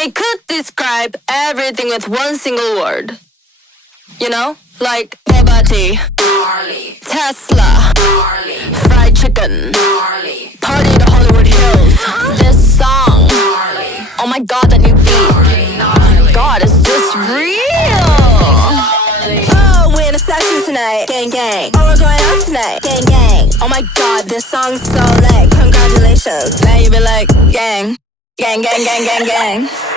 They could describe everything with one single word. You know? Like Bugatti, Tesla, fried chicken, party to Hollywood Hills. This song, oh my god, that new beat. Oh my god, is this real? Oh, we're in a session tonight, gang gang. Oh, we're going out tonight, gang gang. Oh my god, this song's so lit, congratulations. Now you be like, gang, gang, gang, gang, gang, gang.